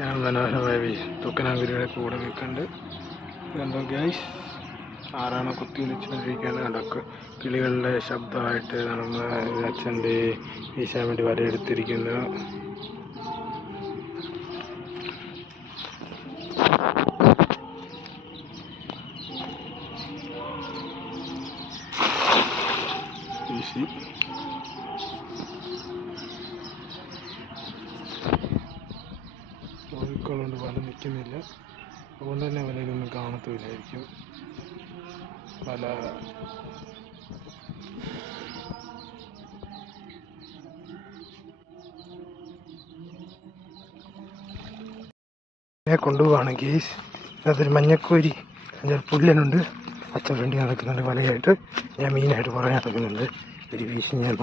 ഞാൻ മനോഹരമായ തൂക്കനാങ്കുരിയുടെ കൂടെ നിൽക്കുന്നുണ്ട്. ഇതെന്തോ ഗൈസ് ആരാണോ കുത്തി വിളിച്ചുകൊണ്ടിരിക്കുകയാണ്. കണ്ടൊക്കെ കിളികളുടെ ശബ്ദമായിട്ട് നടന്ന് അച്ഛൻ്റെ വീശാൻ വേണ്ടി വരയെടുത്തിരിക്കുന്നു. വീശി കോഴിക്കോളുകൊണ്ട് വല നിൽക്കുന്നില്ല, അതുകൊണ്ട് തന്നെ വലയിലൊന്നും കാണത്തുമില്ലായിരിക്കും. വല കൊണ്ടുപോവാണ് ഗേസ്. അതൊരു മഞ്ഞക്കോരി പുല്ലനുണ്ട്, അച്ഛൻ വേണ്ടി നടക്കുന്നുണ്ട് വലയായിട്ട്. ഞാൻ മീനായിട്ട് കുറേ നടക്കുന്നുണ്ട്. ഒരു വീശി ഞാൻ